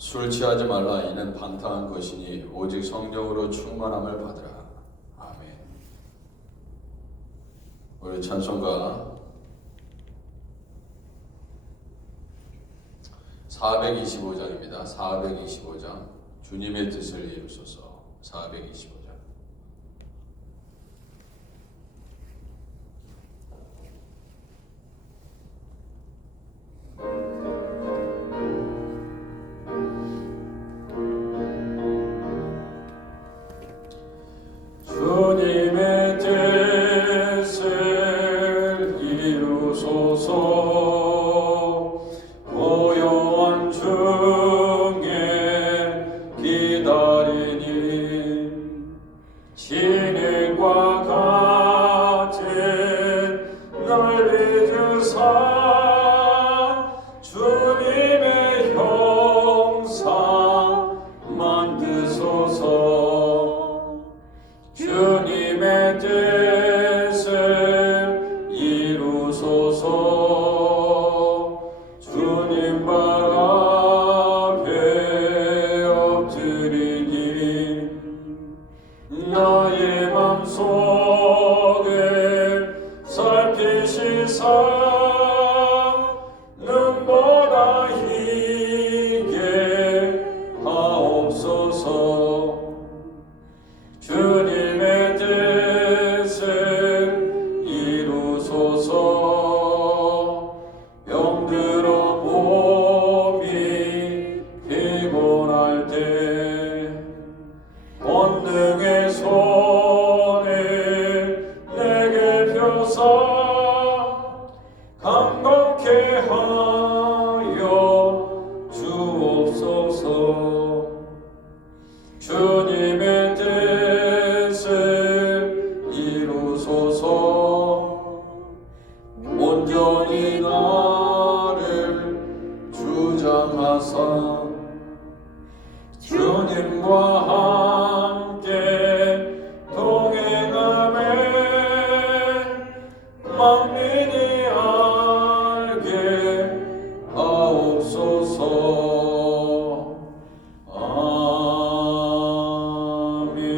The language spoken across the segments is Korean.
술 취하지 말라. 이는 방탕한 것이니 오직 성령으로 충만함을 받으라. 아멘. 우리 찬송가 425장입니다. 425장 주님의 뜻을 이루소서. 425장. 주님의 뜻을 이루소서. 고요한 중에 기다리니 진흙과 같은 넓이 주사 주님의 형상 만드소서. 주님의 뜻을 이루소서. 주님 발 앞에 엎드리니 나의 맘속을 살피시사 눈보다 희게 하옵소서. 주님의 뜻을 이루소서. 병들어 몸이 피곤할 때 본능의 손을 내게 펴사 강건케 하여 주옵소서. 주님의 뜻을 이루소서. 온전히 나를 주장하사 주님과 함께 동행하며 만민이 알게 하옵소서. 아멘.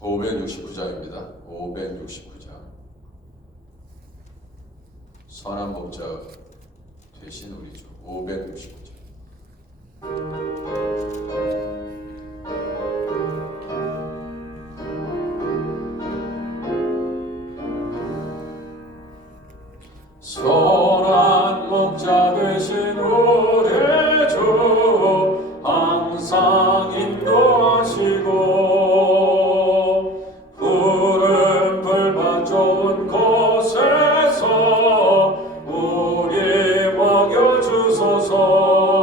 569장입니다. 569장. 선한 목자 되신 우리 주. 569장. 선한 목자 되신 우리 주 항상 인도하시고 푸른 풀밭 좋은 곳에서 우리 먹여주소서.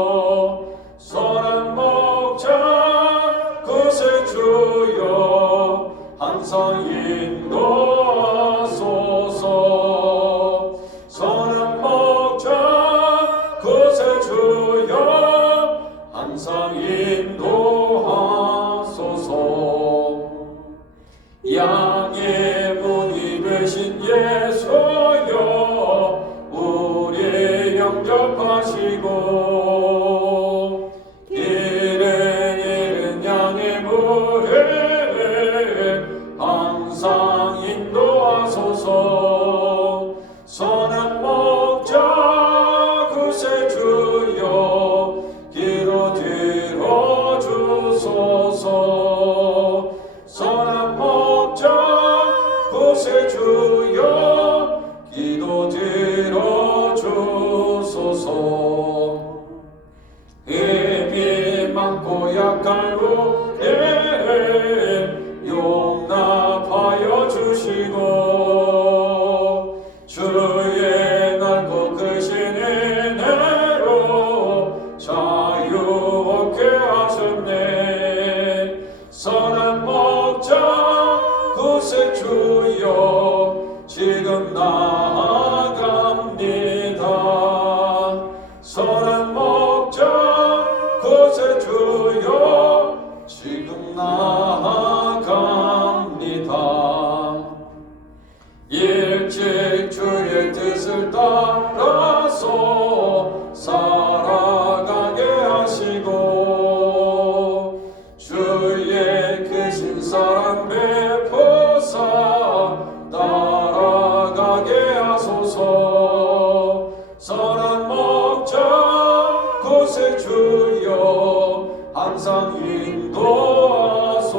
항상 인도하소서.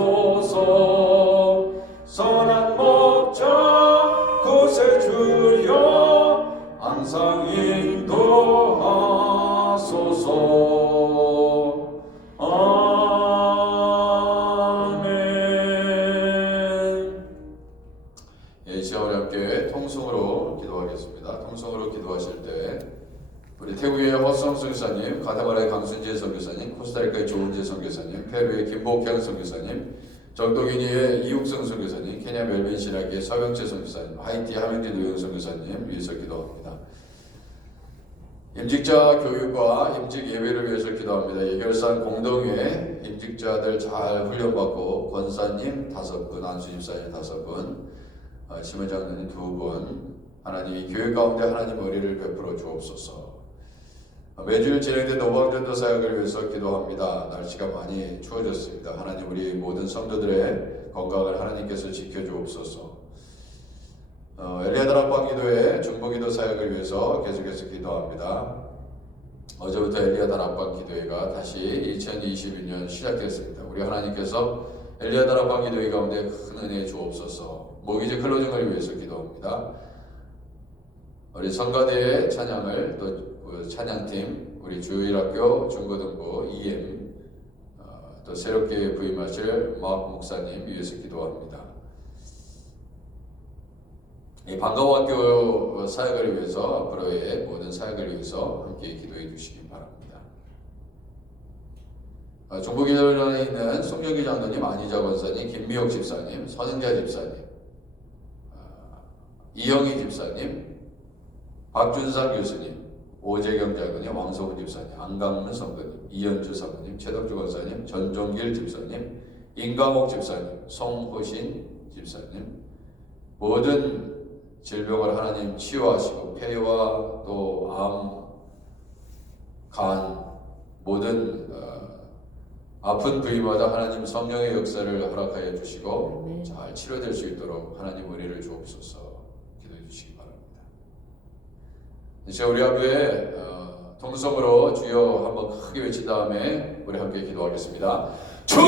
선한 목자 구세주여 항상 인도하소서. 아멘. 예, 시간 우리 함께 통성으로 기도하겠습니다. 통성으로 기도하실 때 우리 태국의 허성 선교사님, 가타마라의 강순재 선교사님, 코스타리카의 조은재 선교사님, 페루의 김복향 선교사님, 적도기니의 이육성 선교사님, 케냐 멜빈 신학의 서병채 선교사님, 하이티 하명진 우영 선교사님 위해서 기도합니다. 임직자 교육과 임직 예배를 위해서 기도합니다. 예결산 공동회 임직자들 잘 훈련받고 권사님 5분, 안수집사님 5분, 심원장님 2분, 하나님 이 교육 가운데 하나님 의리를 베풀어 주옵소서. 매주일 진행된 노방전도 사역을 위해서 기도합니다. 날씨가 많이 추워졌습니다. 하나님 우리 모든 성도들의 건강을 하나님께서 지켜주옵소서. 엘리야드 라파 기도회 중보기도 사역을 위해서 계속해서 기도합니다. 어제부터 엘리야드 라파 기도회가 다시 2022년 시작됐습니다. 우리 하나님께서 엘리야드 라파 기도회 가운데 큰 은혜 주옵소서. 모기지 클로징을 위해서 기도합니다. 우리 성가대의 찬양을 또 찬양팀, 우리 주일학교 중고등부 EM, 또 새롭게 부임하실 막 목사님 위해서 기도합니다. 이 반가워학교 사역을 위해서 앞으로의 모든 사역을 위해서 함께 기도해 주시기 바랍니다. 중부기도련에 있는 송영기 장로님, 안희자 권사님, 김미옥 집사님, 선은자 집사님, 이영희 집사님, 박준상 교수님, 오재경 장로님, 왕소훈 집사님, 안강문 성도님, 이현주 사모님, 최덕주 권사님, 전종길 집사님, 임강옥 집사님, 송호신 집사님, 모든 질병을 하나님 치유하시고 폐와 또 암, 간 모든 아픈 부위마다 하나님 성령의 역사를 허락하여 주시고 잘 치료될 수 있도록 하나님 은혜를 주옵소서. 기도해 주시기 바랍니다. 이제 우리 앞에 통성으로 주여 한번 크게 외친 다음에 우리 함께 기도하겠습니다. 주여!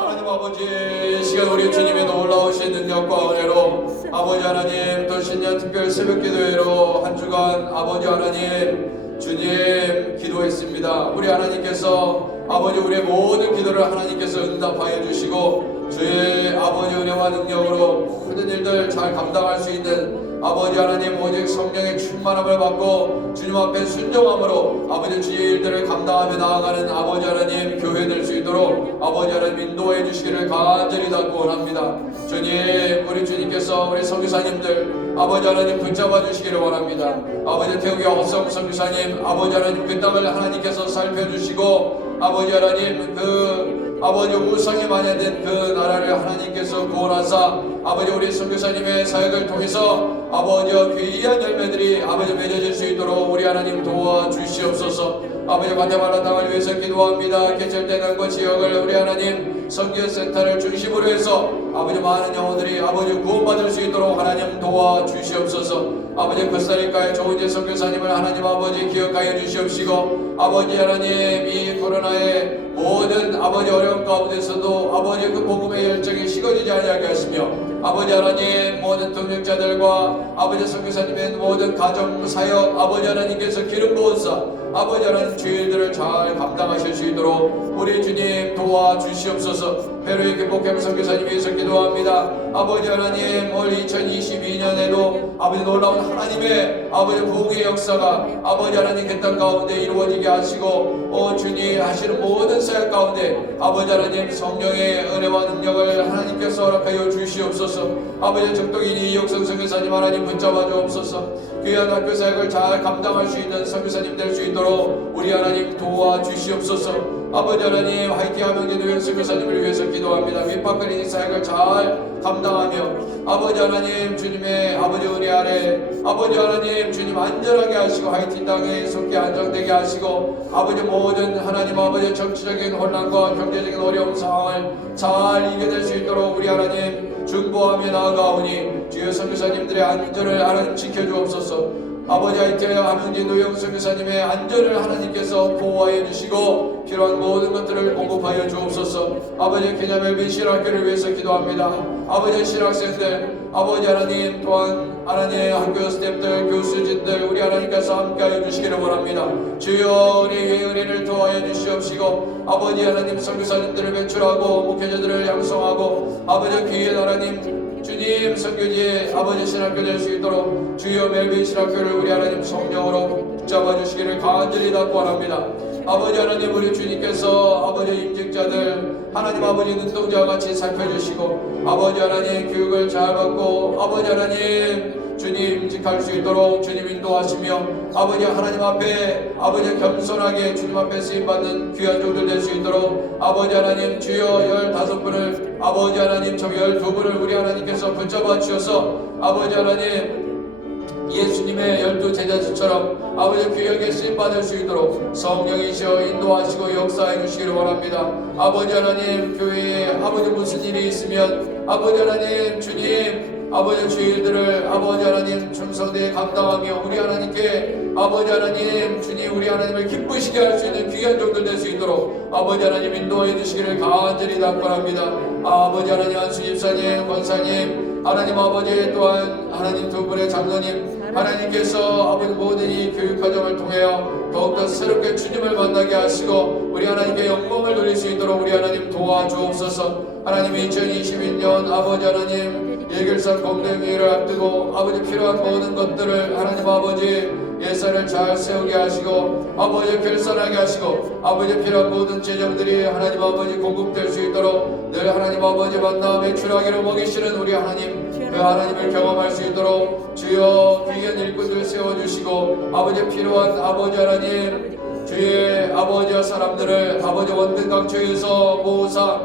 하나님 아버지, 시간 우리 주님의 놀라우신 능력과 은혜로 아버지 하나님 또 신년 특별 새벽 기도회로 한 주간 아버지 하나님 주님 기도했습니다. 우리 하나님께서 아버지 우리의 모든 기도를 하나님께서 응답하여 주시고 주의 아버지 은혜와 능력으로 모든 일들 잘 감당할 수 있는 아버지 하나님 오직 성령의 충만함을 받고 주님 앞에 순종함으로 아버지 주의 일들을 감당하며 나아가는 아버지 하나님 교회 될 수 있도록 아버지 하나님 인도해 주시기를 간절히祷告 원합니다. 주님, 우리 주님께서 우리 선교사님들 아버지 하나님 붙잡아 주시기를 원합니다. 아버지 태국의 허성 선교사님 아버지 하나님 그 땅을 하나님께서 살펴주시고 아버지 하나님 그 아버지 우상이 만연된 그 나라를 하나님께서 구원하사 아버지 우리 선교사님의 사역을 통해서 아버지 귀한 열매들이 아버지 맺어질 수 있도록 우리 하나님 도와주시옵소서. 아버지 관자마라 땅을 위해서 기도합니다. 개철대는 그 지역을 우리 하나님 선교센터를 중심으로 해서 아버지 많은 영혼들이 아버지 구원받을 수 있도록 하나님 도와주시옵소서. 아버지 코스타리카의 조은재 선교사님을 하나님 아버지 기억하여 주시옵시고 아버지 하나님 이 코로나의 모든 아버지 어려움 가운데서도 아버지 그 복음의 열정이 식어지지 아니하게 하시며 아버지 하나님 모든 동역자들과 아버지 선교사님의 모든 가정 사역 아버지 하나님께서 기름 부은사 아버지 하나님 주일들을 잘 감당하실 수 있도록 우리 주님 도와주시옵소서. 페루의 김복향 선교사님 위해서 기도합니다. 아버지 하나님 올 2022년에도 아버지 놀라운 하나님의 아버지 부흥의 역사가 아버지 하나님 그 땅 가운데 이루어지게 하시고 주님 하시는 모든 사역 가운데 아버지 하나님 성령의 은혜와 능력을 하나님께서 허락하여 주시옵소서. 아버지 적동인 이육성 선교사님 하나님 붙잡아 주옵소서. 귀한 학교 사역을 잘 감당할 수 있는 선교사님 될 수 있도록 우리 하나님 도와주시옵소서. 아버지 하나님 화이팅 하명진 우영 선교사님을 위해서 기도합니다. 윗바클리닉 사역을 잘 감당하며 아버지 하나님 주님의 아버지 은혜 아래 아버지 하나님 주님 안전하게 하시고 화이팅 땅에 속히 안정되게 하시고 아버지 모든 하나님 아버지 정치적인 혼란과 경제적인 어려운 상황을 잘 이겨낼 수 있도록 우리 하나님 중보하며 나아가오니 주여 선교사님들의 안전을 하나님 지켜주옵소서. 아버지 하이트여 한흥진 노영수 교사님의 안전을 하나님께서 보호하여 주시고 필요한 모든 것들을 공급하여 주옵소서. 아버지 케냐멜빈 신학교를 위해서 기도합니다. 아버지 신학생들, 아버지 하나님 또한 하나님의 학교 스태프들, 교수진들 우리 하나님께서 함께하여 주시기를 원합니다. 주여 우리의 은혜를 도와여 주시옵시고 아버지 하나님 선교사님들을 배출하고 목회자들을 양성하고 아버지 귀한 하나님 주님 선교지에 아버지 신학교 될 수 있도록 주여 멜빈 신학교를 우리 하나님 성령으로 붙잡아 주시기를 간절히 당부합니다. 아버지 하나님 우리 주님께서 아버지 임직자들 하나님 아버지 눈동자와 같이 살펴주시고 아버지 하나님 교육을 잘 받고 아버지 하나님 주님 임직할 수 있도록 주님 인도하시며 아버지 하나님 앞에 아버지 겸손하게 주님 앞에 쓰임받는 귀한 종들 될 수 있도록 아버지 하나님 주여 15분을 아버지 하나님 저 12분을 우리 하나님께서 붙잡아 주셔서 아버지 하나님 예수님의 12 제자들처럼 아버지 귀하게 쓰임받을 수 있도록 성령이시여 인도하시고 역사해 주시기를 원합니다. 아버지 하나님 교회에 아버지 무슨 일이 있으면 아버지 하나님 주님 아버지 주일들을 아버지 하나님 충성되게 감당하며 우리 하나님께 아버지 하나님 주님 우리 하나님을 기쁘시게 할 수 있는 귀한 종들 될 수 있도록 아버지 하나님 인도해 주시기를 간절히 당부합니다. 아버지 하나님 한수 집사님 권사님 하나님 아버지 또한 하나님 두 분의 장로님 하나님께서 아버지 모든 이 교육과정을 통하여 더욱더 새롭게 주님을 만나게 하시고 우리 하나님께 영광을 돌릴 수 있도록 우리 하나님 도와주옵소서. 하나님 2021년 아버지 하나님 예결산 공동회의를 앞두고 아버지 필요한 모든 것들을 하나님 아버지 예산을 잘 세우게 하시고 아버지 결산하게 하시고 아버지 필요한 모든 재정들이 하나님 아버지 공급될 수 있도록 늘 하나님 아버지 만나 매출하기로 먹이시는 우리 하나님 그 하나님을 경험할 수 있도록 주여 귀한 일꾼들 세워주시고 아버지 필요한 아버지 하나님 주의 아버지와 사람들을 아버지 원등 강초에서 모으사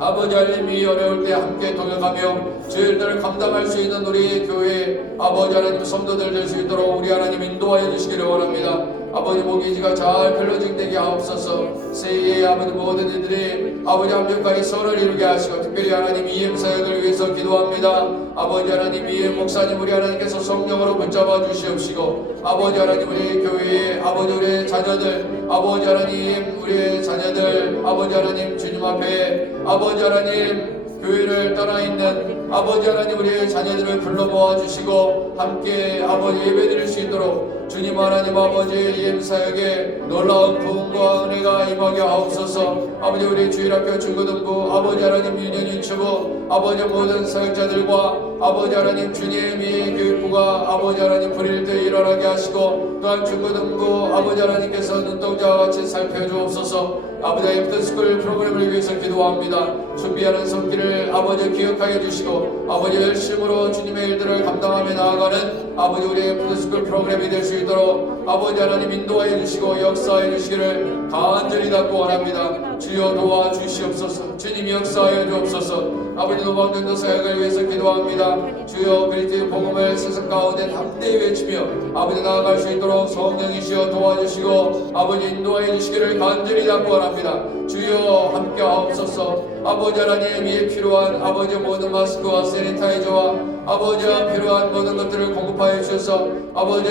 아버지 하나님이 어려울 때 함께 동역하며 저희들을 감당할 수 있는 우리 교회 아버지 하나님 성도들 될 수 있도록 우리 하나님 인도하여 주시기를 원합니다. 아버지 목기지가 잘 별로직되게 하옵소서. 새해의 아버지 모든 이들이 아버지 완벽하게 선을 이루게 하시고 특별히 하나님 이엠 사역을 위해서 기도합니다. 아버지 하나님 이엠 목사님 우리 하나님께서 성령으로 붙잡아 주시옵시고 아버지 하나님 우리 교회의 아버지 우리의 자녀들 아버지 하나님 우리의 자녀들 아버지 하나님 주님 앞에 아버지 하나님 교회를 떠나 있는 아버지 하나님 우리의 자녀들을 불러 모아 주시고 함께 아버지 예배드릴 수 있도록 주님 하나님 아버지 예임사역에 놀라운 부흥과 은혜가 임하게 하옵소서. 아버지 우리 주일학교 중고등부 아버지 하나님 유년 유치부 아버지 모든 사역자들과 아버지 하나님 주님이 교육부가 아버지 하나님 불일대 일어나게 하시고 또한 중고등부 아버지 하나님께서 눈동자와 같이 살펴주옵소서. 아버지 애프터스쿨 프로그램을 위해서 기도합니다. 준비하는 손길을 아버지 기억하여 주시고 아버지 열심으로 주님의 일들을 감당하며 나아가는 아버지 우리의 애프터스쿨 프로그램이 될 수 있도록 아버지 하나님 인도하여 주시고 역사하여 주시기를 간절히 당부 원합니다. 주여 도와주시옵소서. 주님이 역사하여 주옵소서. 아버지 노방전도 사역을 위해서 기도합니다. 주여 그리스도의 복음을 세상 가운데 담대히 외치며 아버지 나아갈 수 있도록 성령이시여 도와주시고 아버지 인도하여 주시기를 간절히 당부 원합니다. 주여 함께 하옵소서. 아버지 하나님 이에 필요한 아버지 모든 마스크와 세니타이저와 아버지와 필요한 모든 것들을 공급하여 주셔서 아버지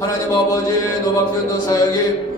하나님 아버지 노방전도 사역이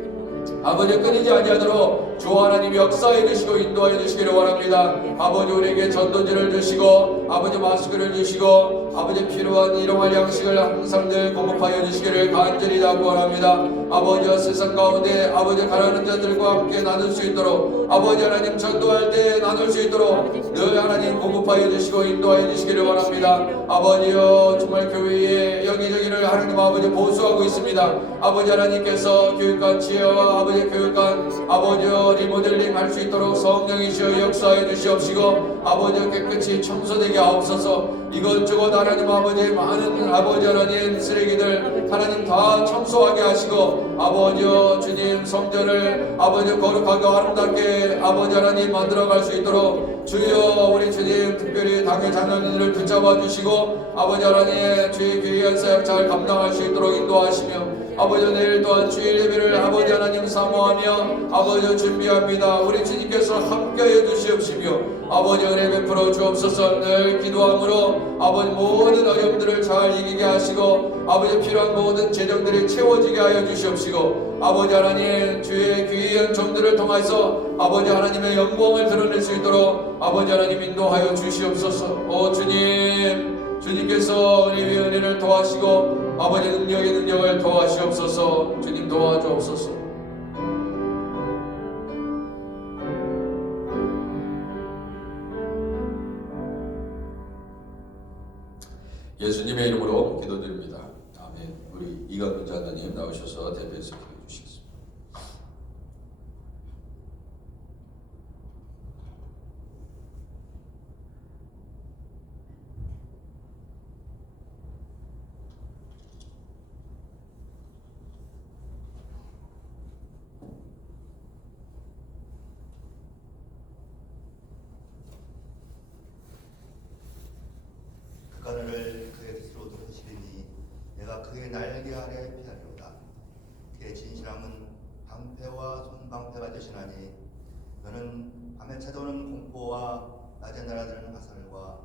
아버지 끊이지 아니하도록 주 하나님 역사해 주시고 인도하여 주시기를 원합니다. 아버지 우리에게 전도지를 주시고 아버지 마스크를 주시고 아버지 필요한 일용할 양식을 항상 늘 공급하여 주시기를 간절히 당부합니다. 아버지와 세상 가운데 아버지 가난한 자들과 함께 나눌 수 있도록 아버지 하나님 전도할 때 나눌 수 있도록 늘 하나님 공급하여 주시고 인도하여 주시기를 원합니다. 아버지여 정말 교회에 여기저기를 하나님 아버지 보수하고 있습니다. 아버지 하나님께서 교육관 지혜와 아버지 교육관 아버지여 리모델링 할 수 있도록 성령이시여 역사해 주시옵시고 아버지여 깨끗이 청소되게 하옵소서. 이것저것 하나님 아버지 많은 아버지 하나님 쓰레기들 하나님 다 청소하게 하시고 아버지여 주님 성전을 아버지 거룩하게 아름답게 아버지 하나님 만들어갈 수 있도록 주여 우리 주님 특별히 당의 자녀들을 붙잡아 주시고 아버지 하나님 주의 귀한 사역 잘 감당할 수 있도록 인도하시며 아버지 내일 또한 주일 예배를 아버지 하나님 하나님 사모하며 아버지 준비합니다. 우리 주님께서 함께하여 주시옵시며 아버지 은혜 베풀어 주옵소서. 늘 기도함으로 아버지 모든 어려움들을 잘 이기게 하시고 아버지 필요한 모든 재정들이 채워지게 하여 주시옵시고 아버지 하나님 주의 귀한 종들을 통해서 아버지 하나님의 영광을 드러낼 수 있도록 아버지 하나님 인도하여 주시옵소서. 오 주님께서 우리 위에 은혜를 더하시고 아버지 능력의 능력을 더하시옵소서. 주님 도와주옵소서. 예수님의 이름으로 기도드립니다. 아멘. 우리 이강민 장로님 나오셔서 대표해서 기도해 주시겠습니다. 그가를 그의 뜻으로 도우시리니 내가 그의 날개 아래 피하리로다. 그의 진실함은 방패와 손방패가 되시나니 너는 밤에 찾아오는 공포와 낮에 날아드는 화살과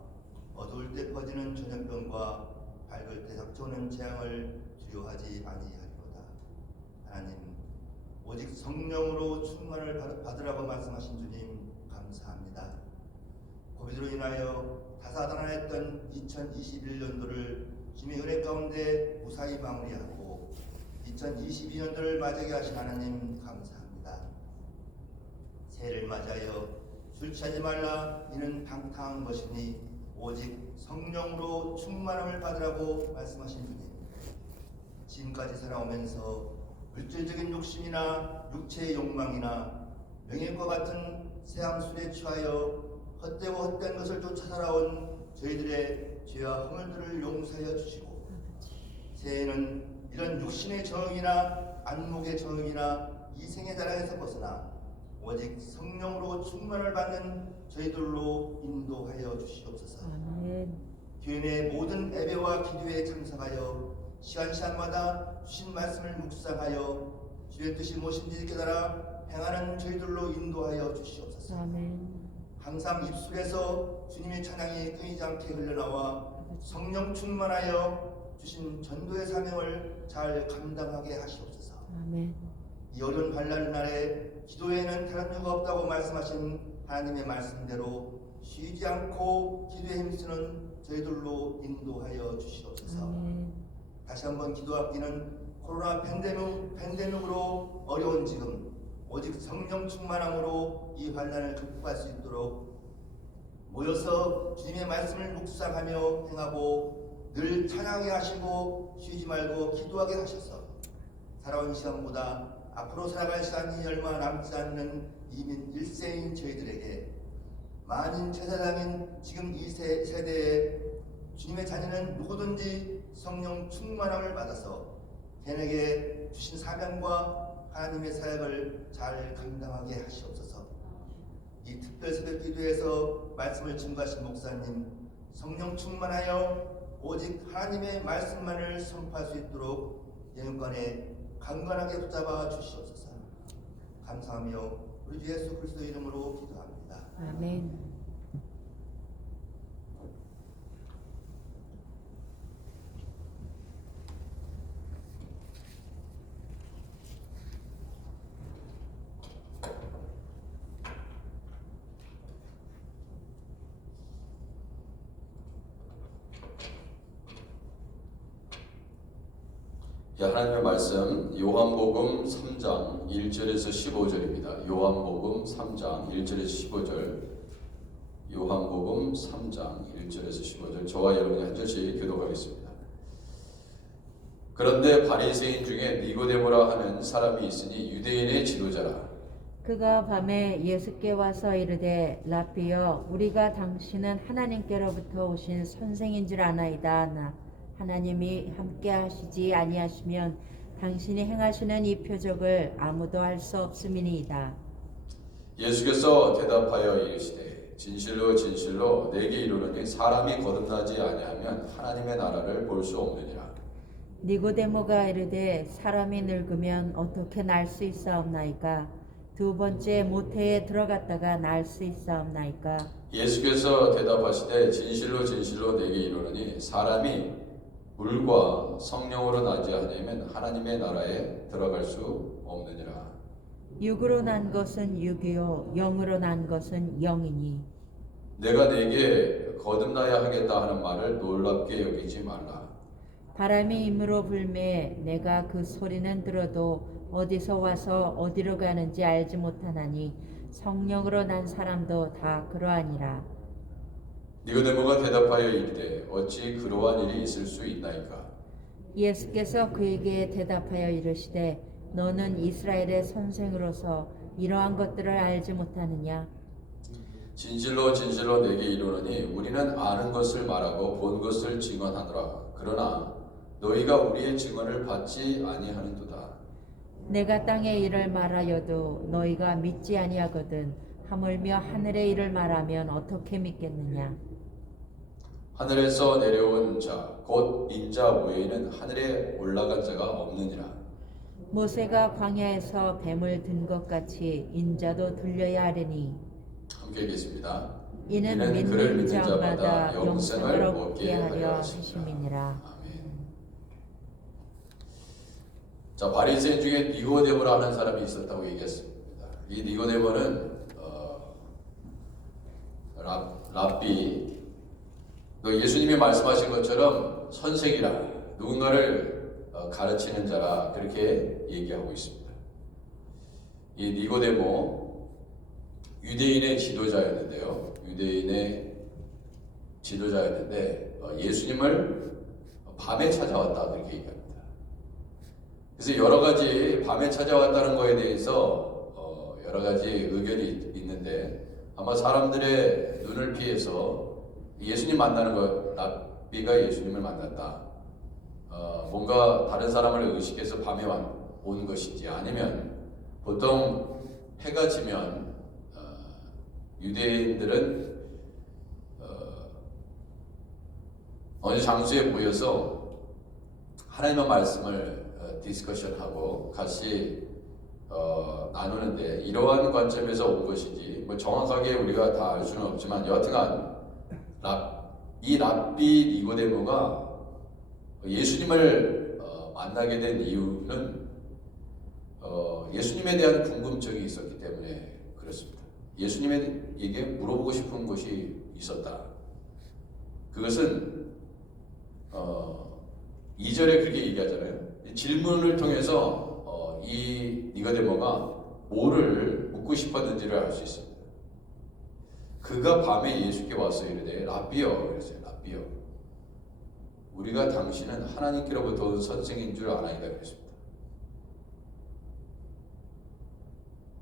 어두울 때 퍼지는 전염병과 밝을 때 닥쳐오는 재앙을 두려워하지 아니하리로다. 하나님, 오직 성령으로 충만을 받으라고 말씀하신 주님 감사합니다. 고비로 인하여 다사다난했던 2021년도를 주님의 은혜 가운데 무사히 마무리하고 2022년도를 맞이하게 하신 하나님 감사합니다. 새해를 맞이하여 술 취하지 말라 이는 방탕한 것이니 오직 성령으로 충만함을 받으라고 말씀하신 주님, 지금까지 살아오면서 물질적인 욕심이나 육체의 욕망이나 명예과 같은 세상술에 취하여 헛되고 헛된 것을 쫓아 살아온 저희들의 죄와 허물들을 용서하여 주시고 새해에는 이런 육신의 정욕이나 안목의 정욕이나 이생의 자랑에서 벗어나 오직 성령으로 충만을 받는 저희들로 인도하여 주시옵소서. 아멘. 교회 내 모든 예배와 기도에 참석하여 시간마다 주신 말씀을 묵상하여 주의 뜻이 무엇인지 깨달아 행하는 저희들로 인도하여 주시옵소서. 아멘. 항상 입술에서 주님의 찬양이 끊이지 않게 흘러나와 성령 충만하여 주신 전도의 사명을 잘 감당하게 하시옵소서. 아멘. 이 어려운 환난 날에 기도에는 다른 이유가 없다고 말씀하신 하나님의 말씀대로 쉬지 않고 기도에 힘쓰는 저희들로 인도하여 주시옵소서. 아멘. 다시 한번 기도하기는 코로나 팬데믹으로 어려운 지금 오직 성령 충만함으로 이 환난을 극복할 수 있도록 모여서 주님의 말씀을 묵상하며 행하고 늘 찬양하게 하시고 쉬지 말고 기도하게 하셔서 살아온 시간보다 앞으로 살아갈 시간이 얼마 남지 않는 이민 1세인 저희들에게 만인 제사장인 지금 이 세대에 주님의 자녀는 누구든지 성령 충만함을 받아서 걔네게 주신 사명과 하나님의 사역을 잘 감당하게 하시옵소서. 이 특별 새벽 기도에서 말씀을 증거하신 목사님, 성령 충만하여 오직 하나님의 말씀만을 선포할 수 있도록 영육간에 강건하게 붙잡아 주시옵소서. 감사하며 우리 주 예수 그리스도 이름으로 기도합니다. 아멘. 하나님의 말씀 요한복음 3장 1절에서 15절입니다. 요한복음 3장 1절에서 15절. 요한복음 3장 1절에서 15절. 저와 여러분이 한 절씩 교독하겠습니다. 그런데 바리새인 중에 니고데모라 하는 사람이 있으니 유대인의 지도자라. 그가 밤에 예수께 와서 이르되 라삐여 우리가 당신은 하나님께로부터 오신 선생인 줄 아나이다. 하나님이 함께 하시지 아니하시면 당신이 행하시는 이 표적을 아무도 할 수 없음이니이다. 예수께서 대답하여 이르시되 진실로 진실로 내게 이르노니 사람이 거듭나지 아니하면 하나님의 나라를 볼 수 없느니라. 니고데모가 이르되 사람이 늙으면 어떻게 날 수 있사옵나이까? 두 번째 모태에 들어갔다가 날 수 있사옵나이까? 예수께서 대답하시되 진실로 진실로 내게 이르노니 사람이 물과 성령으로 나지 아니하면 하나님의 나라에 들어갈 수 없느니라. 육으로 난 것은 육이요 영으로 난 것은 영이니 내가 내게 거듭나야 하겠다 하는 말을 놀랍게 여기지 말라. 바람이 임으로 불매 내가 그 소리는 들어도 어디서 와서 어디로 가는지 알지 못하나니 성령으로 난 사람도 다 그러하니라. 니고데모가 대답하여 이르되 어찌 그러한 일이 있을 수 있나이까? 예수께서 그에게 대답하여 이르시되 너는 이스라엘의 선생으로서 이러한 것들을 알지 못하느냐? 진실로 진실로 내게 이르노니 우리는 아는 것을 말하고 본 것을 증언하노라. 그러나 너희가 우리의 증언을 받지 아니하는도다. 내가 땅의 일을 말하여도 너희가 믿지 아니하거든 하물며 하늘의 일을 말하면 어떻게 믿겠느냐? 하늘에서 내려온 자 곧 인자 외에는 하늘에 올라간 자가 없느니라. 모세가 광야에서 뱀을 든 것 같이 인자도 들려야 하리니 함께 읽겠습니다. 이는 그를 믿는 자마다 영생을 영생을 얻게 얻게 하려 하려 하심이라. 하심이니라. 아멘. 자, 바리새인 중에 니고데모라는 사람이 있었다고 얘기했습니다. 이 니고데모는 랍비, 또 예수님이 말씀하신 것처럼 선생이라, 누군가를 가르치는 자라 그렇게 얘기하고 있습니다. 이 니고데모 유대인의 지도자였는데요. 유대인의 지도자였는데 예수님을 밤에 찾아왔다 그렇게 얘기합니다. 그래서 여러 가지 밤에 찾아왔다는 거에 대해서 여러 가지 의견이 있는데 아마 사람들의 눈을 피해서 예수님 만나는 것, 랍비가 예수님을 만났다. 뭔가 다른 사람을 의식해서 밤에 온 것인지 아니면 보통 해가 지면 유대인들은 어느 장소에 모여서 하나님의 말씀을 디스커션하고 같이 나누는데 이러한 관점에서 온 것인지 뭐 정확하게 우리가 다 알 수는 없지만 여하튼간 이 랍비 니고데모가 예수님을 만나게 된 이유는 예수님에 대한 궁금증이 있었기 때문에 그렇습니다. 예수님에게 물어보고 싶은 것이 있었다. 그것은 2절에 그렇게 얘기하잖아요. 질문을 통해서 이 니고데모가 뭐를 묻고 싶었는지를 알 수 있습니다. 그가 밤에 예수께 와서 이르되 랍비여, 그랬어요. 랍비여, 우리가 당신은 하나님께로부터 온 선생인 줄 아나이다 그랬습니다.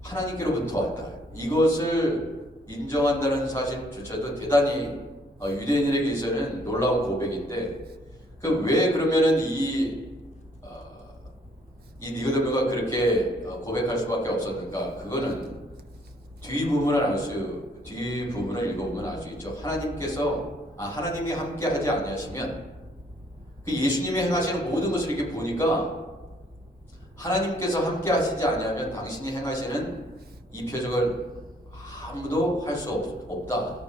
하나님께로부터 왔다. 이것을 인정한다는 사실조차도 대단히 유대인들에게 있어서는 놀라운 고백인데 왜 그러면은 이 니고데모가 그렇게 고백할 수밖에 없었는가? 그거는 뒷부분을 읽어보면 알 수 있죠. 하나님이 함께 하지 아니하시면 그 예수님이 행하시는 모든 것을 이렇게 보니까 하나님께서 함께 하시지 아니하면 당신이 행하시는 이 표적을 아무도 할 수 없다.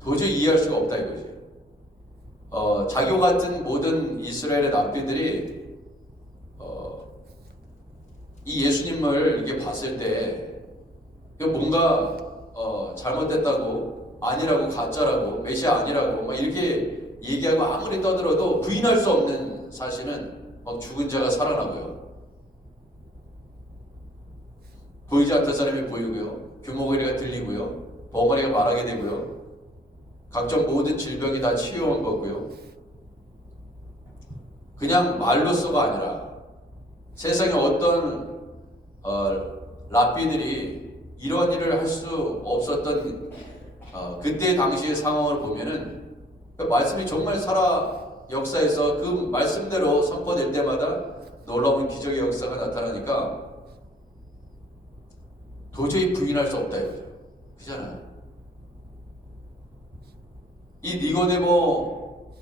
도저히 이해할 수가 없다 이거죠. 자교 같은 모든 이스라엘의 납비들이 이 예수님을 이렇게 봤을 때 뭔가 잘못됐다고, 아니라고, 가짜라고, 메시아 아니라고 막 이렇게 얘기하고 아무리 떠들어도 부인할 수 없는 사실은 막 죽은 자가 살아나고요, 보이지 않던 사람이 보이고요, 규모거리가 들리고요, 벙어리가 말하게 되고요, 각종 모든 질병이 다 치유한 거고요. 그냥 말로서가 아니라 세상에 어떤 랍비들이 이런 일을 할 수 없었던 그때 당시의 상황을 보면은 그 말씀이 정말 살아 역사에서 그 말씀대로 선포될 때마다 놀라운 기적의 역사가 나타나니까 도저히 부인할 수 없다 이거죠. 그잖아요. 이 니고데모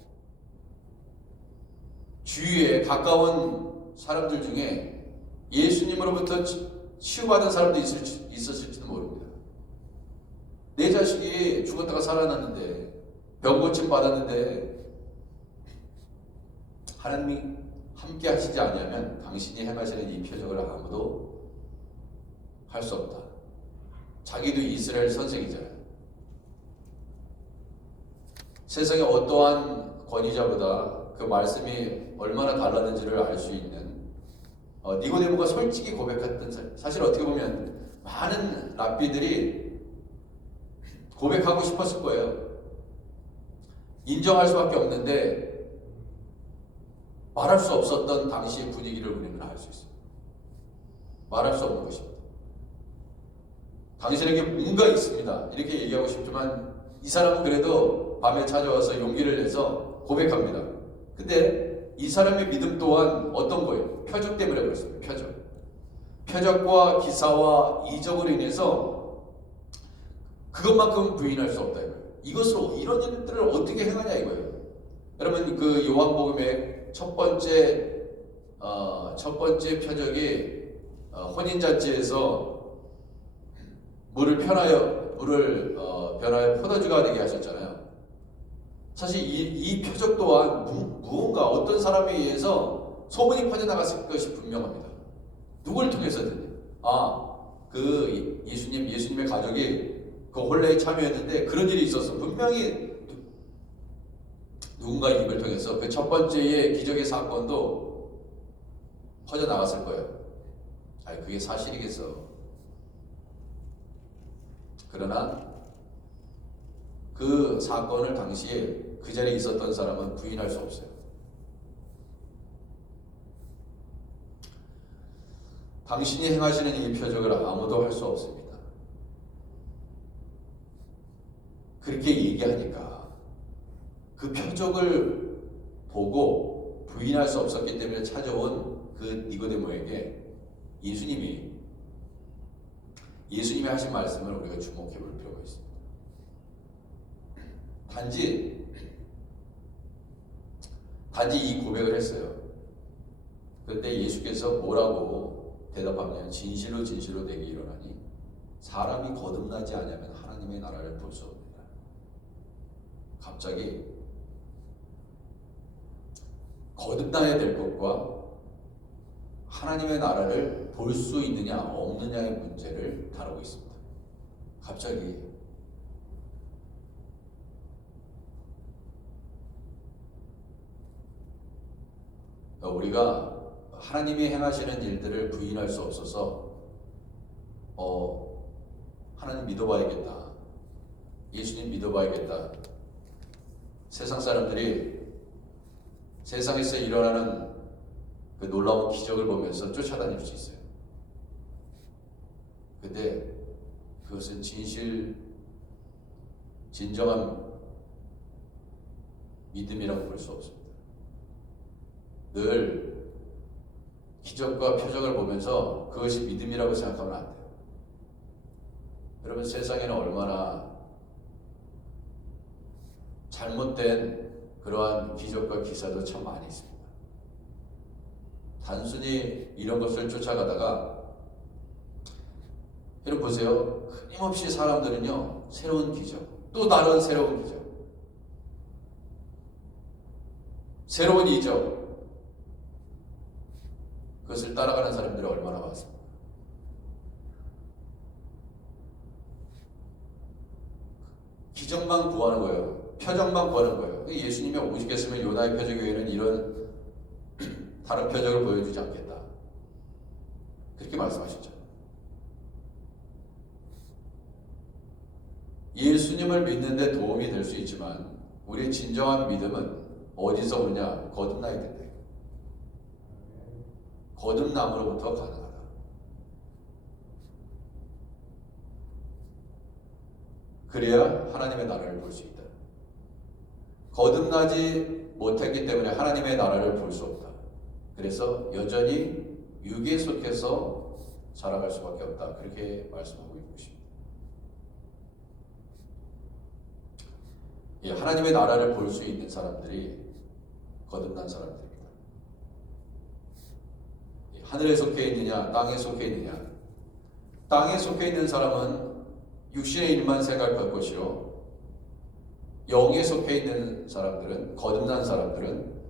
주위에 가까운 사람들 중에 예수님으로부터 치유받은 사람도 있었을지도 모릅니다. 내 자식이 죽었다가 살아났는데, 병고침 받았는데 하나님이 함께 하시지 않으면 당신이 행하시는 이 표적을 아무도 할 수 없다. 자기도 이스라엘 선생이잖아요. 세상의 어떠한 권위자보다 그 말씀이 얼마나 달랐는지를 알 수 있는 니고데모가 솔직히 고백했던, 사실 어떻게 보면 많은 랍비들이 고백하고 싶었을 거예요. 인정할 수밖에 없는데 말할 수 없었던 당시의 분위기를 우리는 알 수 있어요. 말할 수 없는 것입니다. 당신에게 뭔가 있습니다. 이렇게 얘기하고 싶지만 이 사람은 그래도 밤에 찾아와서 용기를 내서 고백합니다. 근데 이 사람의 믿음 또한 어떤 거예요? 표적 때문에 그렇습니다. 표적과 기사와 이적으로 인해서 그것만큼 부인할 수 없다 이거예요. 이런 일들을 어떻게 행하냐 이거예요. 여러분 그 요한복음의 첫 번째 표적이 혼인잔치에서 물을 변하여 포도주가 되게 하셨잖아요. 사실 이 표적 또한 무언가 어떤 사람에 의해서 소문이 퍼져나갔을 것이 분명합니다. 누굴 통해서든 그 예수님의 가족이 그 혼례에 참여했는데 그런 일이 있었어. 분명히 누군가의 입을 통해서 그 첫 번째의 기적의 사건도 퍼져나갔을 거예요. 그게 사실이겠어. 그러나 그 사건을 당시에 그 자리에 있었던 사람은 부인할 수 없어요. 당신이 행하시는 이 표적을 아무도 할 수 없습니다. 그렇게 얘기하니까 그 표적을 보고 부인할 수 없었기 때문에 찾아온 그 니고데모에게 예수님이 하신 말씀을 우리가 주목해 볼 필요가 있습니다. 단지 이 고백을 했어요. 그런데 예수께서 뭐라고 대답하면 진실로 내게 일어나니 사람이 거듭나지 않으면 하나님의 나라를 볼 수 없느니라. 갑자기 거듭나야 될 것과 하나님의 나라를 볼 수 있느냐 없느냐의 문제를 다루고 있습니다. 갑자기 우리가 하나님이 행하시는 일들을 부인할 수 없어서 하나님 믿어봐야겠다, 예수님 믿어봐야겠다. 세상 사람들이 세상에서 일어나는 그 놀라운 기적을 보면서 쫓아다닐 수 있어요. 근데 그것은 진정한 믿음이라고 볼 수 없습니다. 늘 기적과 표적을 보면서 그것이 믿음이라고 생각하면 안 돼요. 여러분, 세상에는 얼마나 잘못된 그러한 기적과 기사도 참 많이 있습니다. 단순히 이런 것을 쫓아가다가, 여러분 보세요. 끊임없이 사람들은요, 새로운 기적, 또 다른 새로운 기적, 새로운 이적, 그것을 따라가는 사람들이 얼마나 많습니까? 기적만 구하는 거예요. 표적만 구하는 거예요. 예수님이 오시겠으면 요나의 표적 외에는 이런 다른 표적을 보여주지 않겠다, 그렇게 말씀하셨죠. 예수님을 믿는 데 도움이 될 수 있지만 우리의 진정한 믿음은 어디서 오냐? 거듭나야 된다. 거듭남으로부터 가능하다. 그래야 하나님의 나라를 볼 수 있다. 거듭나지 못했기 때문에 하나님의 나라를 볼 수 없다. 그래서 여전히 육에 속해서 살아갈 수밖에 없다. 그렇게 말씀하고 있는 것입니다. 하나님의 나라를 볼 수 있는 사람들이 거듭난 사람들입니다. 하늘에 속해 있느냐 땅에 속해 있느냐. 땅에 속해 있는 사람은 육신의 일만 생각할 것이요 영에 속해 있는 사람들은, 거듭난 사람들은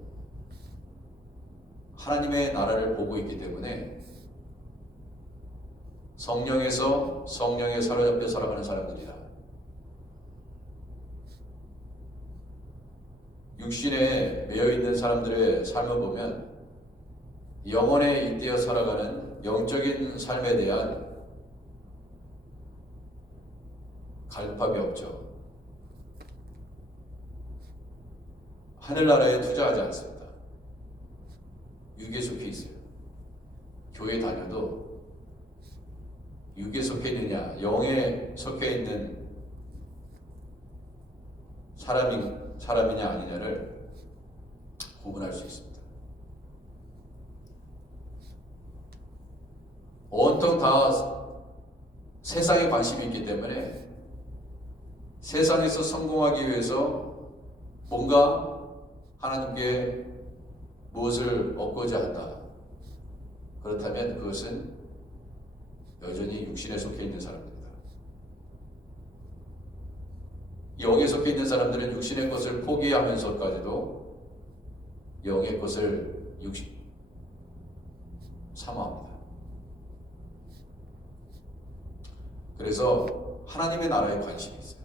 하나님의 나라를 보고 있기 때문에 성령에서 성령에 사로잡혀 살아가는 사람들이다. 육신에 매여 있는 사람들의 삶을 보면 영혼에 잇대어 살아가는 영적인 삶에 대한 갈급함이 없죠. 하늘나라에 투자하지 않습니다. 육에 속해 있어요. 교회 다녀도 육에 속해 있느냐 영에 속해 있는 사람이냐 아니냐를 구분할 수 있습니다. 온통 다 세상에 관심이 있기 때문에 세상에서 성공하기 위해서 뭔가 하나님께 무엇을 얻고자 한다. 그렇다면 그것은 여전히 육신에 속해 있는 사람입니다. 영에 속해 있는 사람들은 육신의 것을 포기하면서까지도 영의 것을 사모합니다. 그래서 하나님의 나라에 관심이 있어요.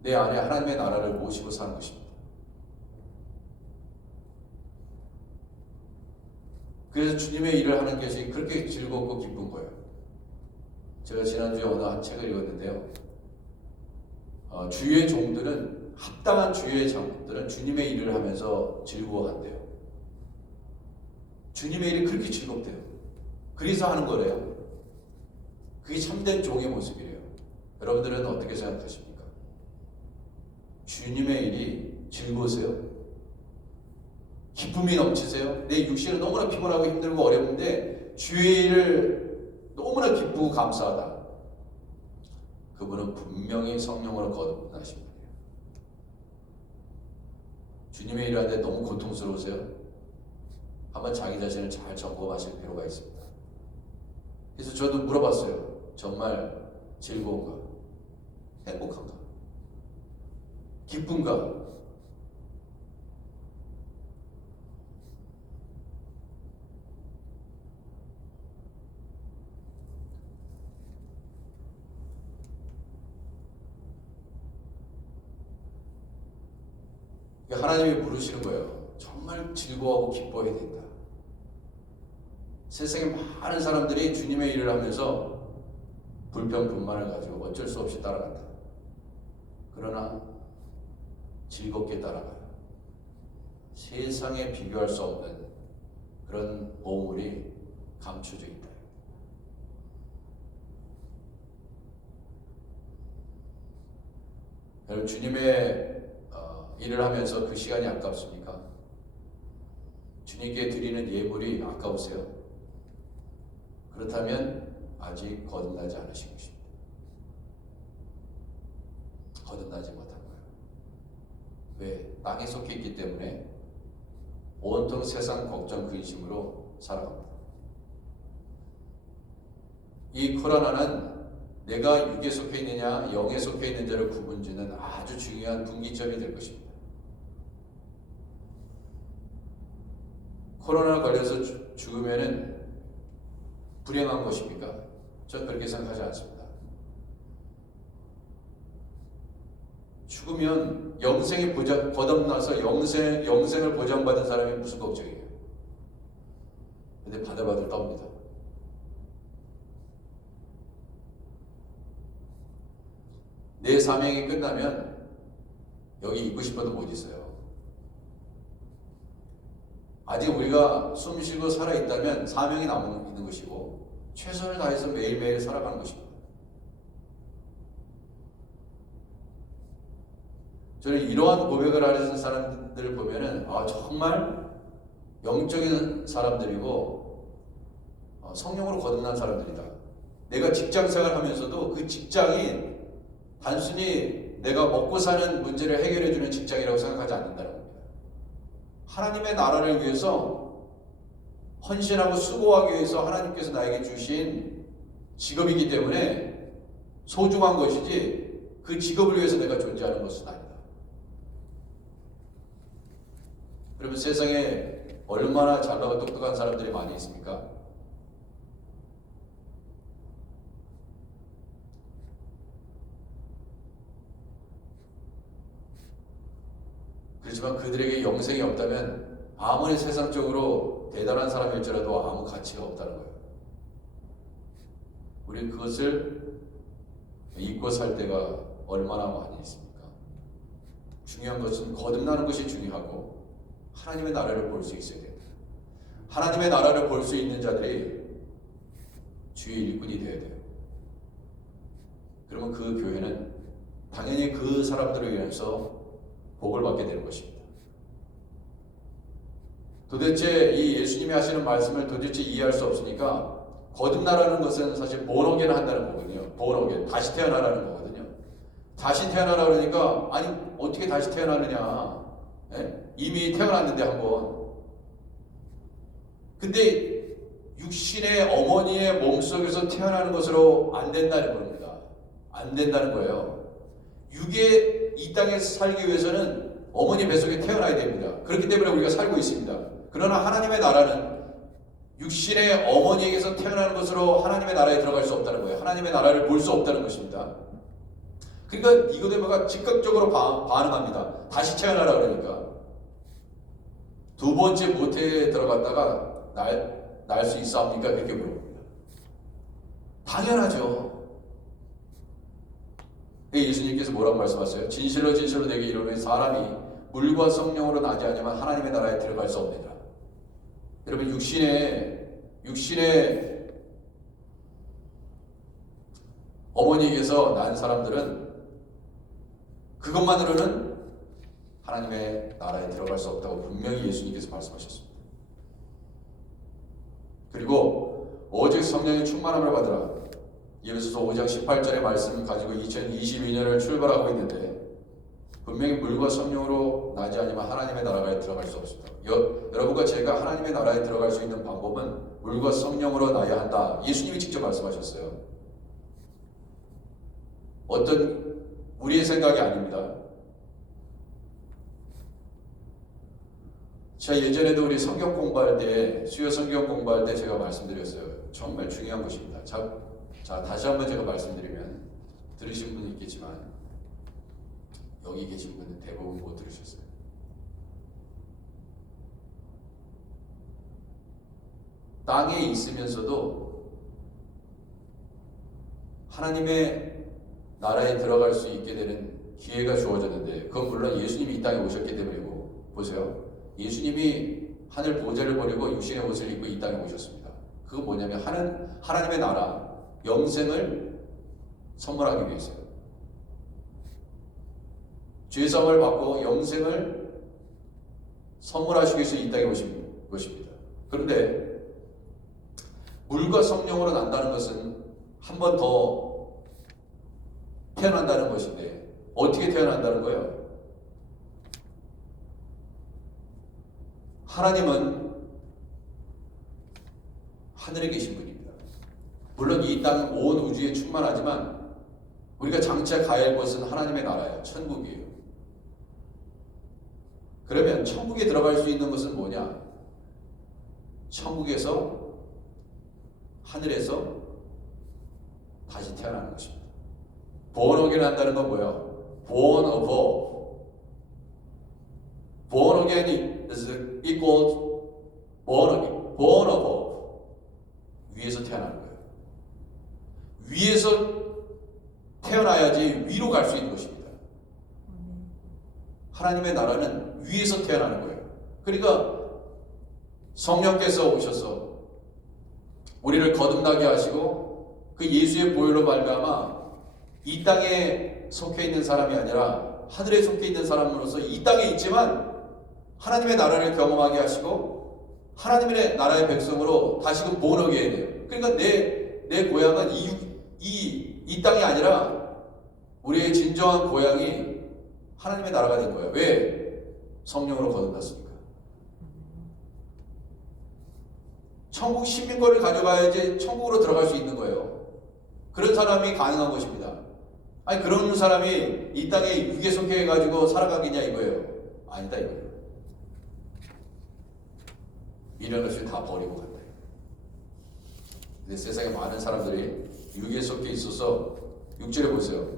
내 안에 하나님의 나라를 모시고 사는 것입니다. 그래서 주님의 일을 하는 것이 그렇게 즐겁고 기쁜 거예요. 제가 지난주에 어느 한 책을 읽었는데요. 주의 종들은, 합당한 주의 장들은 주님의 일을 하면서 즐거워한대요. 주님의 일이 그렇게 즐겁대요. 그래서 하는 거래요. 그게 참된 종의 모습이래요. 여러분들은 어떻게 생각하십니까? 주님의 일이 즐거우세요? 기쁨이 넘치세요? 내 육신은 너무나 피곤하고 힘들고 어려운데 주의 일을 너무나 기쁘고 감사하다. 그분은 분명히 성령으로 거듭나신 분이에요. 주님의 일을 하는데 너무 고통스러우세요? 한번 자기 자신을 잘 점검하실 필요가 있습니다. 그래서 저도 물어봤어요. 정말 즐거운가? 행복한가? 기쁜가? 하나님이 부르시는 거예요. 정말 즐거워하고 기뻐해야 된다. 세상에 많은 사람들이 주님의 일을 하면서 불평불만을 가지고 어쩔 수 없이 따라간다. 그러나 즐겁게 따라가요. 세상에 비교할 수 없는 그런 보물이 감춰져 있다. 여러분, 주님의 일을 하면서 그 시간이 아깝습니까? 주님께 드리는 예물이 아까우세요? 그렇다면 아직 거듭나지 않으신 것입니다. 거듭나지 못한 거예요. 왜? 땅에 속해 있기 때문에 온통 세상 걱정 근심으로 살아갑니다. 이 코로나는 내가 육에 속해 있느냐 영에 속해 있는지를 구분짓는 아주 중요한 분기점이 될 것입니다. 코로나 걸려서 죽으면은 불행한 것입니까? 저는 그렇게 생각하지 않습니다. 죽으면 영생이 거듭나서 영생을 보장받은 사람이 무슨 걱정이에요? 근데 바들바들 떱니다. 내 사명이 끝나면 여기 있고 싶어도 못 있어요. 아직 우리가 숨 쉬고 살아있다면 사명이 남아 있는 것이고 최선을 다해서 매일매일 살아가는 것입니다. 저는 이러한 고백을 하는 사람들을 보면은 정말 영적인 사람들이고 성령으로 거듭난 사람들이다. 내가 직장생활 하면서도 그 직장이 단순히 내가 먹고 사는 문제를 해결해 주는 직장이라고 생각하지 않는다는 겁니다. 하나님의 나라를 위해서 헌신하고 수고하기 위해서 하나님께서 나에게 주신 직업이기 때문에 소중한 것이지 그 직업을 위해서 내가 존재하는 것은 아니다. 여러분, 세상에 얼마나 잘나고 똑똑한 사람들이 많이 있습니까? 그렇지만 그들에게 영생이 없다면 아무리 세상적으로 대단한 사람일지라도 아무 가치가 없다는 거예요. 우리는 그것을 잊고 살 때가 얼마나 많이 있습니까? 중요한 것은 거듭나는 것이 중요하고 하나님의 나라를 볼 수 있어야 됩니다. 하나님의 나라를 볼 수 있는 자들이 주의 일꾼이 되어야 돼요. 그러면 그 교회는 당연히 그 사람들을 위해서 복을 받게 되는 것입니다. 도대체 이 예수님이 하시는 말씀을 도대체 이해할 수 없으니까 거듭나라는 것은 사실 본어게인 한다는 거거든요. 본어게인, 다시 태어나라는 거거든요. 다시 태어나라 그러니까 아니 어떻게 다시 태어나느냐? 예? 이미 태어났는데 한번. 근데 육신의 어머니의 몸속에서 태어나는 것으로 안 된다는 겁니다. 안 된다는 거예요. 육의 이 땅에서 살기 위해서는 어머니 뱃속에 태어나야 됩니다. 그렇기 때문에 우리가 살고 있습니다. 그러나 하나님의 나라는 육신의 어머니에게서 태어나는 것으로 하나님의 나라에 들어갈 수 없다는 거예요. 하나님의 나라를 볼 수 없다는 것입니다. 그러니까 니고데모가 즉각적으로 반응합니다. 다시 태어나라 그러니까. 두 번째 모태에 들어갔다가 날 수 있사옵니까? 그렇게 물어봅니다. 당연하죠. 예수님께서 뭐라고 말씀하세요? 진실로 진실로 내게 이르노니 사람이 물과 성령으로 나지 않으면 하나님의 나라에 들어갈 수 없느니라. 여러분, 육신의 어머니에게서 난 사람들은 그것만으로는 하나님의 나라에 들어갈 수 없다고 분명히 예수님께서 말씀하셨습니다. 그리고 오직 성령의 충만함을 받으라. 예배소서 5장 18절의 말씀을 가지고 2022년을 출발하고 있는데 분명히 물과 성령으로 나지 않으면 하나님의 나라에 들어갈 수 없습니다. 여러분과 제가 하나님의 나라에 들어갈 수 있는 방법은 물과 성령으로 나야 한다. 예수님이 직접 말씀하셨어요. 어떤 우리의 생각이 아닙니다. 제가 예전에도 우리 성경 공부할 때, 수요 성경 공부할 때 제가 말씀드렸어요. 정말 중요한 것입니다. 자, 다시 한번 제가 말씀드리면 들으신 분이 있겠지만 여기 계신 분은 대부분 못 들으셨어요. 땅에 있으면서도 하나님의 나라에 들어갈 수 있게 되는 기회가 주어졌는데, 그건 물론 예수님이 이 땅에 오셨기 때문이고, 보세요. 예수님이 하늘 보좌를 버리고 육신의 옷을 입고 이 땅에 오셨습니다. 그건 뭐냐면 하나님의 나라, 영생을 선물하기 위해서요. 죄사함을 받고 영생을 선물하시기 위해서 이 땅에 오신 것입니다. 그런데 물과 성령으로 난다는 것은 한 번 더 태어난다는 것인데, 어떻게 태어난다는 거예요? 하나님은 하늘에 계신 분입니다. 물론 이 땅 온 우주에 충만하지만 우리가 장차 가야 할 곳은 하나님의 나라예요. 천국이에요. 그러면 천국에 들어갈 수 있는 것은 뭐냐? 천국에서, 하늘에서 다시 태어나는 것입니다. born again 한다는 건 뭐예요? born above. born again is equal born again. born above. 위에서 태어나는 거예요. 위에서 태어나야지 위로 갈 수 있는 것입니다. 하나님의 나라는 위에서 태어나는 거예요. 그러니까 성령께서 오셔서 우리를 거듭나게 하시고 그 예수의 보혈로 말미암아 이 땅에 속해 있는 사람이 아니라 하늘에 속해 있는 사람으로서 이 땅에 있지만 하나님의 나라를 경험하게 하시고 하나님의 나라의 백성으로 다시금 본어게 해야 돼요. 그러니까 내 고향은 이 땅이 아니라 우리의 진정한 고향이 하나님의 나라가 된 거예요. 왜? 성령으로 거듭났으니까. 천국 시민권을 가져가야지 천국으로 들어갈 수 있는 거예요. 그런 사람이 가능한 것입니다. 아니 그런 사람이 이 땅에 육에 속해 가지고 살아가겠냐 이거예요. 아니다 이거예요. 이런 것을 다 버리고 간다. 근데 세상에 많은 사람들이 육에 속해 있어서 6절에 보세요.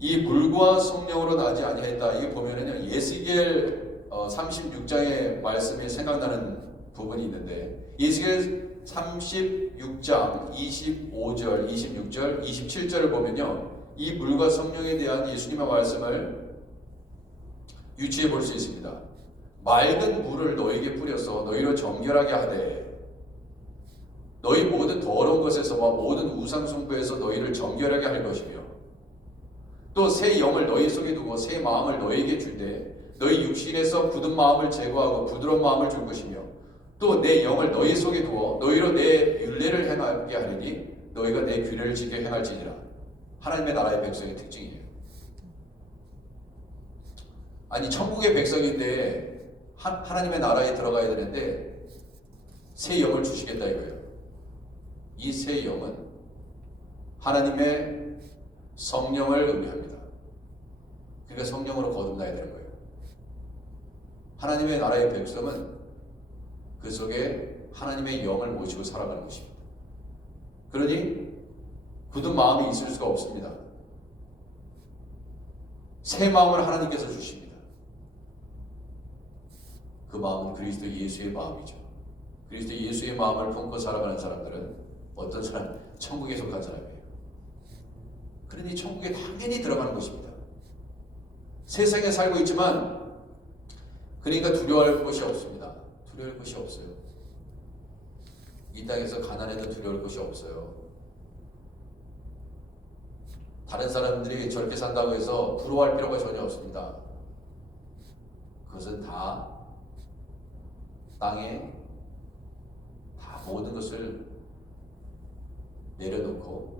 이 물과 성령으로 나지 아니하였다. 이게 보면은요 예스겔 36장의 말씀이 생각나는 부분이 있는데 예스겔 36장 25절, 26절, 27절을 보면요 이 물과 성령에 대한 예수님의 말씀을 유추해 볼 수 있습니다. 맑은 물을 너에게 뿌려서 너희로 정결하게 하되 너희 모든 더러운 것에서와 모든 우상 숭배에서 너희를 정결하게 할 것이며 또 새 영을 너희 속에 두고 새 마음을 너희에게 주되 너희 육신에서 굳은 마음을 제거하고 부드러운 마음을 줄 것이며 또 내 영을 너희 속에 두어 너희로 내 율례를 행하게 하리니 너희가 내 규례를 지켜 행할지니라. 하나님의 나라의 백성의 특징이에요. 아니 천국의 백성인데 하나님의 나라에 들어가야 되는데 새 영을 주시겠다 이거예요. 이 새 영은 하나님의 성령을 의미합니다. 그러니까 성령으로 거듭나야 되는 거예요. 하나님의 나라의 백성은 그 속에 하나님의 영을 모시고 살아가는 것입니다. 그러니 굳은 마음이 있을 수가 없습니다. 새 마음을 하나님께서 주십니다. 그 마음은 그리스도 예수의 마음이죠. 그리스도 예수의 마음을 품고 살아가는 사람들은 어떤 사람? 천국에 속한 사람이에요. 그러니 천국에 당연히 들어가는 것입니다. 세상에 살고 있지만 그러니까 두려워할 것이 없습니다. 두려워할 것이 없어요. 이 땅에서 가난해도 두려울 것이 없어요. 다른 사람들이 저렇게 산다고 해서 부러워할 필요가 전혀 없습니다. 그것은 다 땅에 다 모든 것을 내려놓고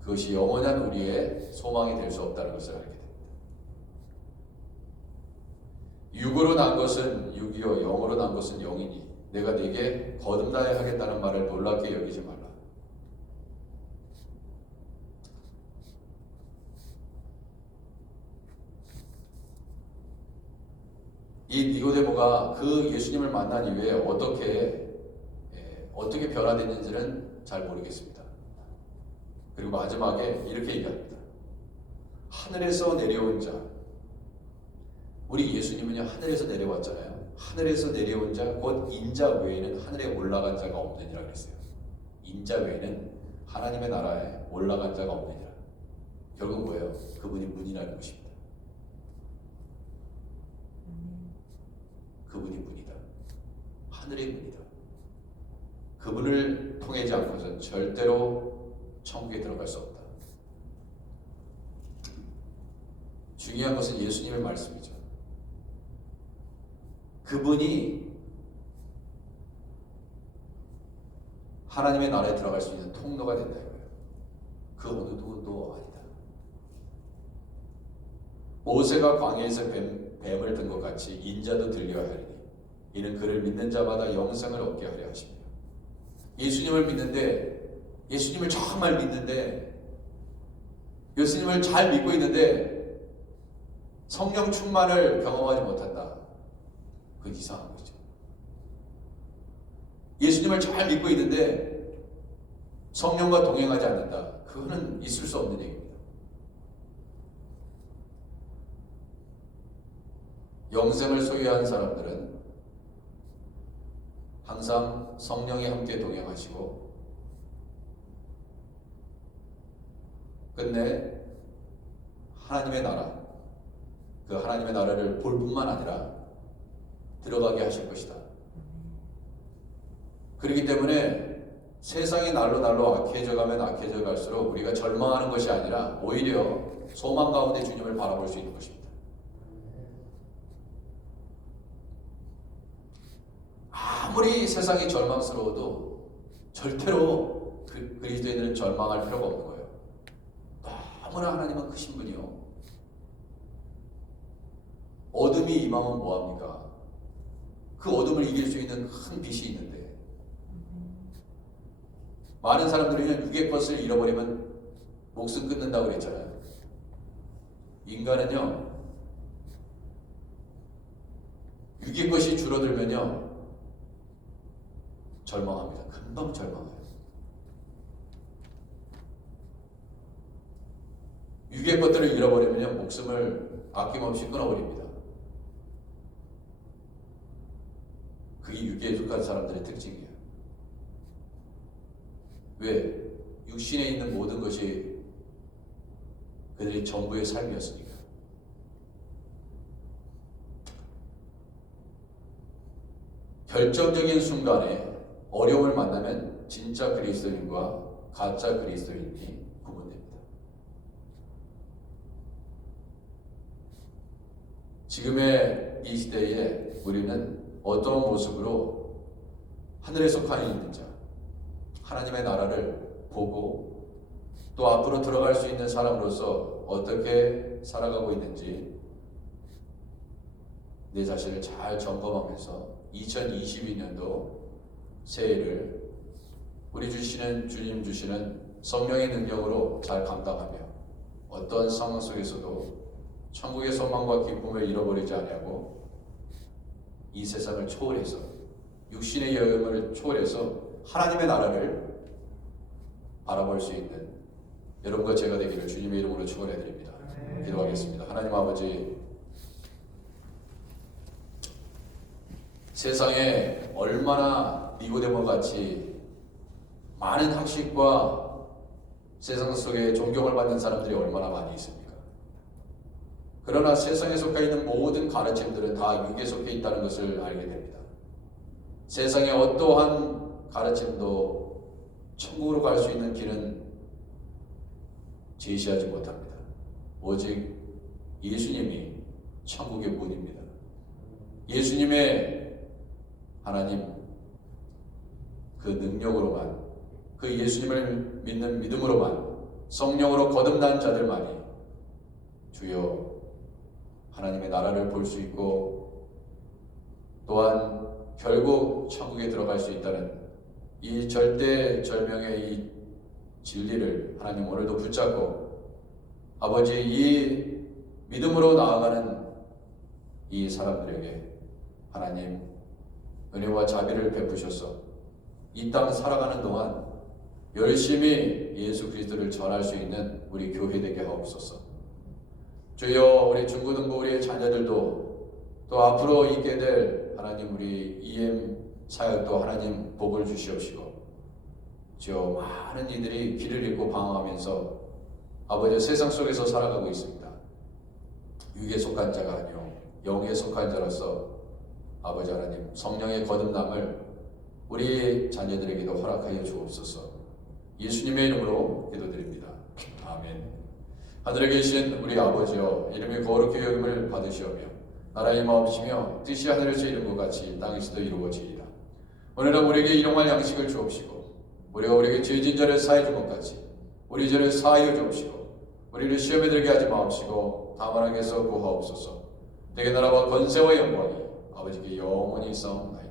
그것이 영원한 우리의 소망이 될 수 없다는 것을 알게 됩니다. 육으로 난 것은 육이요 영으로 난 것은 영이니 내가 네게 거듭나야 하겠다는 말을 놀랍게 여기지 말라. 이 니고데모가 그 예수님을 만난 이후에 어떻게 변화됐는지는 잘 모르겠습니다. 그리고 마지막에 이렇게 얘기합니다. 하늘에서 내려온 자, 우리 예수님은요 하늘에서 내려왔잖아요. 하늘에서 내려온 자, 곧 인자 외에는 하늘에 올라간 자가 없느니라 그랬어요. 인자 외에는 하나님의 나라에 올라간 자가 없느니라. 결국 뭐예요? 그분이 문이라는 것입니다. 그분이 문이다. 하늘의 문이다. 그분을 통하지 않고서는 절대로 천국에 들어갈 수 없다. 중요한 것은 예수님의 말씀이죠. 그분이 하나님의 나라에 들어갈 수 있는 통로가 된다 이거예요. 그 어느 누구도 아니다. 모세가 광야에서 뱀을 든 것 같이 인자도 들려야 하리니 이는 그를 믿는 자마다 영생을 얻게 하려 하십니다. 예수님을 믿는데 예수님을 정말 믿는데 예수님을 잘 믿고 있는데 성령 충만을 경험하지 못한다. 그건 이상한 거죠. 예수님을 잘 믿고 있는데 성령과 동행하지 않는다. 그거는 있을 수 없는 얘기입니다. 영생을 소유한 사람들은 항상 성령이 함께 동행하시고 끝내 하나님의 나라, 그 하나님의 나라를 볼 뿐만 아니라 들어가게 하실 것이다. 그렇기 때문에 세상이 날로 악해져 가면 악해져 갈수록 우리가 절망하는 것이 아니라 오히려 소망 가운데 주님을 바라볼 수 있는 것입니다. 아무리 세상이 절망스러워도 절대로 그리스도인들은 절망할 필요가 없는 거예요. 너무나 하나님은 크신 분이요. 어둠이 임하면 뭐합니까? 그 어둠을 이길 수 있는 큰 빛이 있는데 많은 사람들이 육의 것을 잃어버리면 목숨 끊는다고 그랬잖아요. 인간은요, 육의 것이 줄어들면요 절망합니다. 금방 절망해요. 육의 것들을 잃어버리면요 목숨을 아낌없이 끊어버립니다. 그게 육에 속한 사람들의 특징이에요. 왜? 육신에 있는 모든 것이 그들이 전부의 삶이었으니까. 결정적인 순간에 어려움을 만나면 진짜 그리스도인과 가짜 그리스도인이 구분됩니다. 지금의 이 시대에 우리는 어떤 모습으로 하늘에 속한 있는 자, 하나님의 나라를 보고 또 앞으로 들어갈 수 있는 사람으로서 어떻게 살아가고 있는지 내 자신을 잘 점검하면서 2022년도 새해를 우리 주시는 주님 주시는 성령의 능력으로 잘 감당하며 어떤 상황 속에서도 천국의 소망과 기쁨을 잃어버리지 아니하고 이 세상을 초월해서 육신의 여행을 초월해서 하나님의 나라를 바라볼 수 있는 여러분과 제가 되기를 주님의 이름으로 축원해 드립니다. 기도하겠습니다. 하나님 아버지, 세상에 얼마나 니고데모 같이 많은 학식과 세상 속에 존경을 받는 사람들이 얼마나 많이 있습니까? 그러나 세상에 속해 있는 모든 가르침들은 다 육에 속해 있다는 것을 알게 됩니다. 세상의 어떠한 가르침도 천국으로 갈 수 있는 길은 제시하지 못합니다. 오직 예수님이 천국의 문입니다. 예수님의 하나님 그 능력으로만, 그 예수님을 믿는 믿음으로만, 성령으로 거듭난 자들만이 주여 하나님의 나라를 볼 수 있고 또한 결국 천국에 들어갈 수 있다는 이 절대절명의 이 진리를 하나님 오늘도 붙잡고 아버지 이 믿음으로 나아가는 이 사람들에게 하나님 은혜와 자비를 베푸셔서 이 땅 살아가는 동안 열심히 예수 그리스도를 전할 수 있는 우리 교회 되게 하옵소서. 주여 우리 중고등부 우리의 자녀들도 또 앞으로 있게 될 하나님 우리 EM 사역도 하나님 복을 주시옵시고 주여 많은 이들이 길을 잃고 방황하면서 아버지 세상 속에서 살아가고 있습니다. 육에 속한 자가 아니요 영에 속한 자로서 아버지 하나님 성령의 거듭남을 우리 자녀들에게도 허락하여 주옵소서. 예수님의 이름으로 기도드립니다. 아멘. 하늘에 계신 우리 아버지여 이름이 거룩히 여김을 받으시오며 나라의 마옵시며 뜻이 하늘에서 이룬 것 같이 땅에서도 이루어지이다. 오늘은 우리에게 일용할 양식을 주옵시고 우리가 우리에게 죄진 자를 사해 준 것 같이 우리 죄를 사하여 주옵시고 우리를 시험에 들게 하지 마옵시고 다만 악에서 구하옵소서. 내게 나라와 권세와 영광이 아버지께 영원히 있사옵나이다.